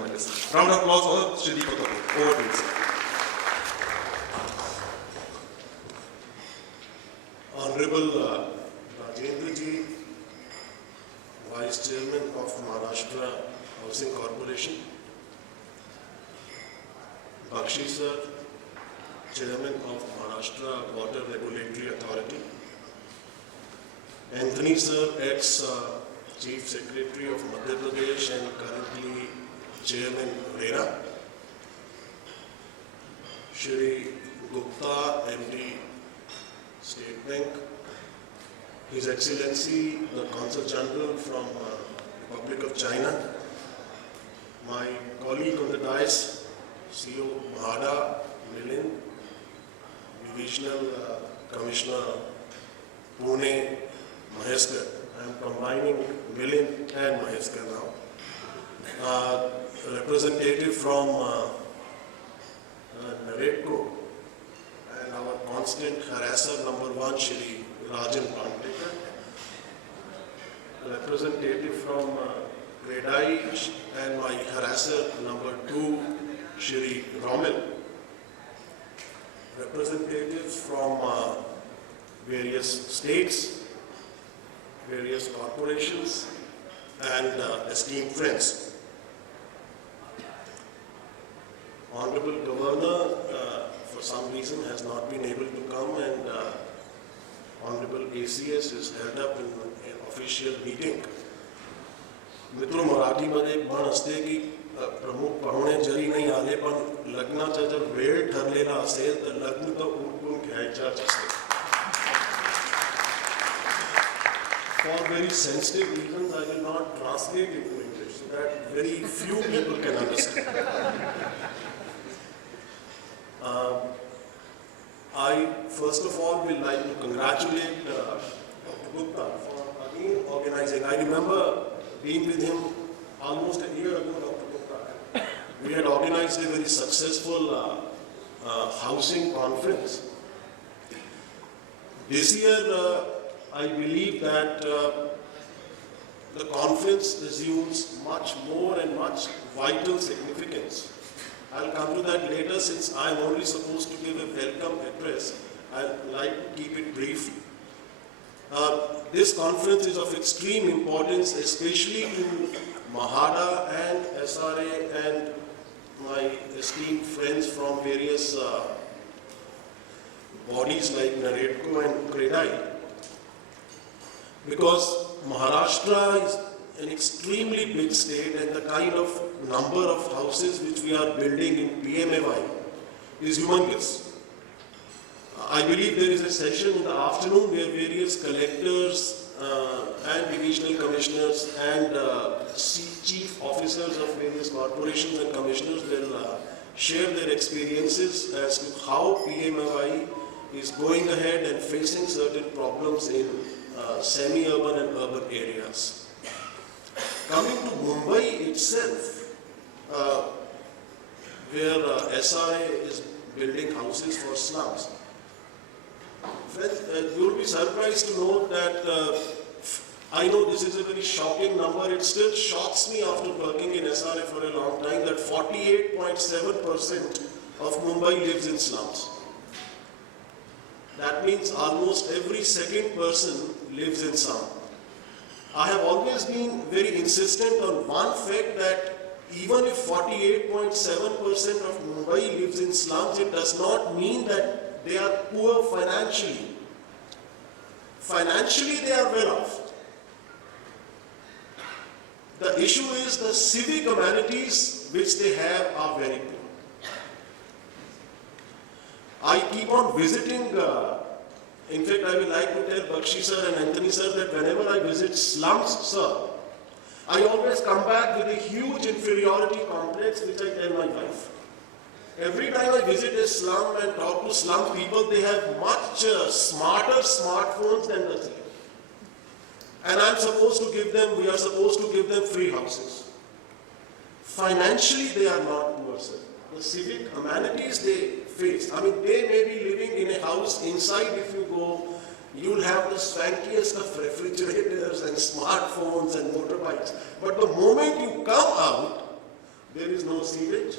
tremendous. Round of applause for Deepak Kapoor. Over to you, sir. Honorable Rajendra Ji, Vice Chairman of Maharashtra Housing Corporation, Bakshi Sir, Chairman of Maharashtra Water Regulatory Authority, Anthony Sir, ex-Chief Secretary of Madhya Pradesh and currently Chairman Rera, Shri Gupta, MD, State Bank, His Excellency the Consul General from Republic of China, my colleague on the dais, CEO Mahada, Milind, Divisional Commissioner Pune, Maheskar. I am combining Milind and Maheskar now. Representative from Naredco and our constant harasser number 1, Shri Rajan Pandekar. Representative from Redai and my harasser number 2, Shri Romil. Representatives from various states, various corporations, and esteemed friends. Honorable Governor, for some reason, has not been able to come, and Honorable ACS is held up in an official meeting. मित्रों मराठी मध्ये एक म्हण असते की प्रमुख पाहुणे जरी नाही आले पण लग्नाचा जर वेळ ठरलेला असेल तर लग्न तर उरकून घ्यायचाच असते. For very sensitive reasons, I will not translate into English so that very few people can understand. I first of all will like to congratulate Dr. Gupta for again organizing. I remember being with him almost a year ago, Dr. Gupta. We had organized a very successful housing conference. This year, I believe that the conference assumes much more and much vital significance. I'll come to that later since I'm only supposed to give a welcome address. I'd like to keep it brief. This conference is of extreme importance, especially to Mahada and SRA and my esteemed friends from various bodies like Naredco and Kredai. Because Maharashtra is an extremely big state and the kind of number of houses which we are building in PMAY is humongous. I believe there is a session in the afternoon where various collectors and divisional commissioners and chief officers of various corporations and commissioners will share their experiences as to how PMAY is going ahead and facing certain problems in semi-urban and urban areas. Coming to Mumbai itself, where SRA is building houses for slums, you will be surprised to know that I know this is a very shocking number. It still shocks me after working in SRA for a long time that 48.7% of Mumbai lives in slums. That means almost every second person lives in slum. I have always been very insistent on one fact that even if 48.7% of Mumbai lives in slums, it does not mean that they are poor financially. Financially, they are well off. The issue is the civic amenities which they have are very poor. I keep on visiting, in fact, I will like to tell Bakshi sir and Anthony sir that whenever I visit slums, sir, I always come back with a huge inferiority complex which I tell my wife. Every time I visit a slum and talk to slum people, they have much smarter smartphones than the city. And I'm supposed to give them, we are supposed to give them free houses. Financially, they are not poor, sir. The civic amenities they face, I mean, they may be living in a house inside, if you go, you'll have the swankiest of refrigerators and smartphones and motorbikes. But the moment you come out, there is no sewage,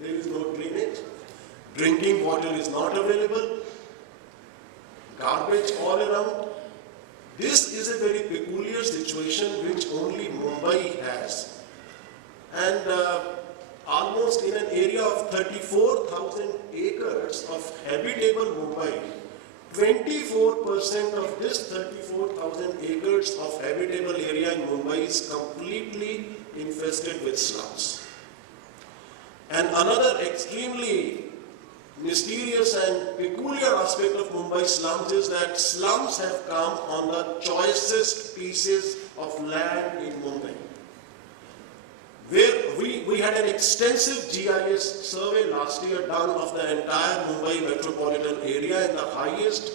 there is no drainage, drinking water is not available, garbage all around. This is a very peculiar situation which only Mumbai has. And almost in an area of 34,000 acres of habitable Mumbai, 24% of this 34,000 acres of habitable area in Mumbai is completely infested with slums. And another extremely mysterious and peculiar aspect of Mumbai slums is that slums have come on the choicest pieces of land in Mumbai. Where we had an extensive GIS survey last year done of the entire Mumbai metropolitan area, and the highest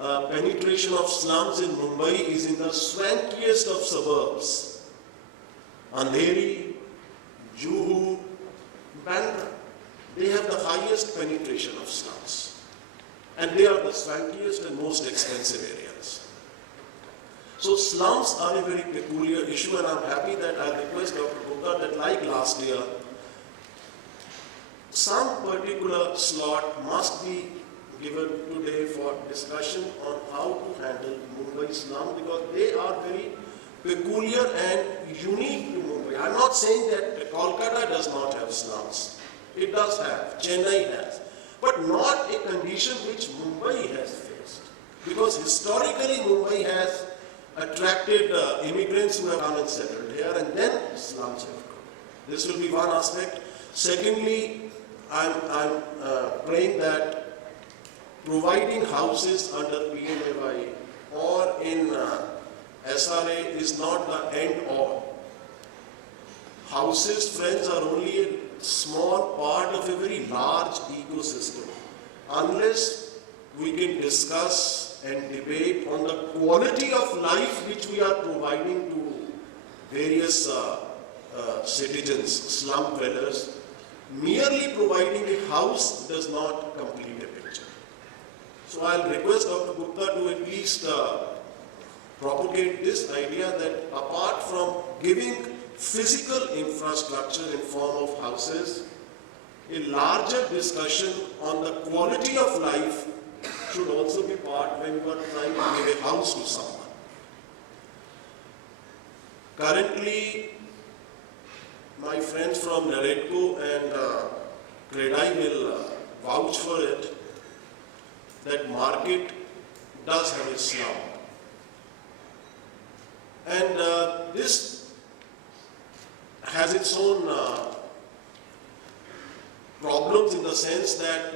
penetration of slums in Mumbai is in the swankiest of suburbs. Andheri, Juhu, Bandra. They have the highest penetration of slums. And they are the swankiest and most expensive areas. So slums are a very peculiar issue, and I'm happy that I request Dr. Gupta that like last year, some particular slot must be given today for discussion on how to handle Mumbai slum, because they are very peculiar and unique to Mumbai. I'm not saying that Kolkata does not have slums. It does have, Chennai has, but not a condition which Mumbai has faced. Because historically Mumbai has attracted immigrants who have come and settled here, and then slums have come. This will be one aspect. Secondly, I'm praying that providing houses under PMAY or in SRA is not the end all. Houses, friends, are only a small part of a very large ecosystem. Unless we can discuss and debate on the quality of life which we are providing to various citizens, slum dwellers, merely providing a house does not complete a picture. So I'll request Dr. Gupta to at least propagate this idea that apart from giving physical infrastructure in form of houses, a larger discussion on the quality of life should also be part when you are trying to give a house to someone. Currently, my friends from Naredco and Credai will vouch for it, that market does have a slum. And this has its own problems in the sense that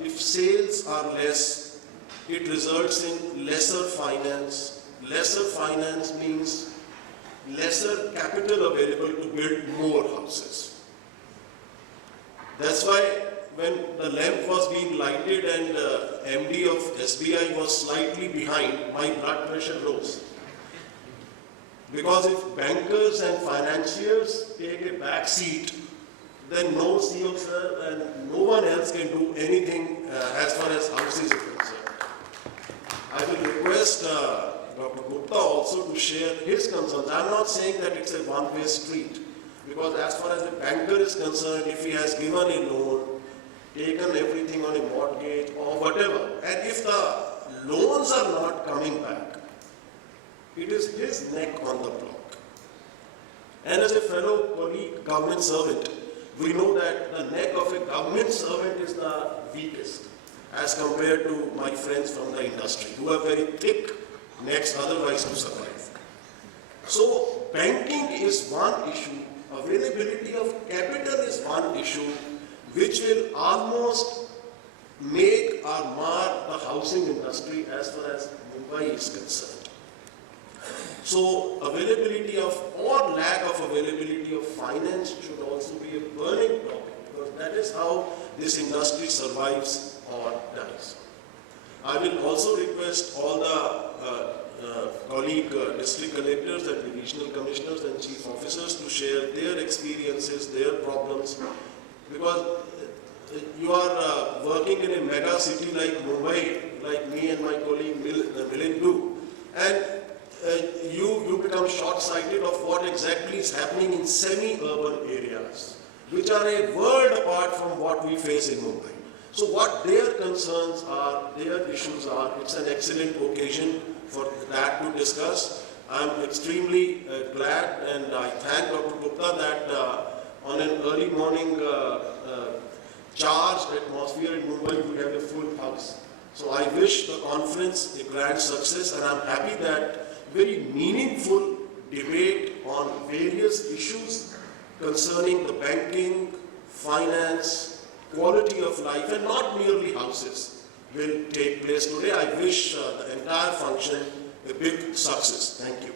if sales are less, it results in lesser finance. Lesser finance means lesser capital available to build more houses. That's why when the lamp was being lighted and MD of SBI was slightly behind, my blood pressure rose. Because if bankers and financiers take a back seat, then no CEO sir and no one else can do anything as far as houses are concerned. I will request Dr. Gupta also to share his concerns. I'm not saying that it's a one-way street, because as far as the banker is concerned, if he has given a loan, taken everything on a mortgage or whatever, and if the loans are not coming back, it is his neck on the block. And as a fellow colleague, government servant, we know that the neck of a government servant is the weakest as compared to my friends from the industry who have very thick necks otherwise to survive. So banking is one issue, availability of capital is one issue which will almost make or mar the housing industry as far as Mumbai is concerned. So availability of or lack of availability of finance should also be a burning topic, because that is how this industry survives or dies. I will also request all the colleague district collectors and divisional commissioners and chief officers to share their experiences, their problems, because you are working in a mega city like Mumbai, like me and my colleague Milind do, and you become short-sighted of what exactly is happening in semi-urban areas. which are a world apart from what we face in Mumbai. So what their concerns are, their issues are, it's an excellent occasion for that to discuss. I'm extremely glad, and I thank Dr. Gupta that on an early morning charged atmosphere in Mumbai, we have a full house. So I wish the conference a grand success, and I'm happy that very meaningful debate on various issues concerning the banking, finance, quality of life, and not merely houses will take place today. I wish the entire function a big success. Thank you.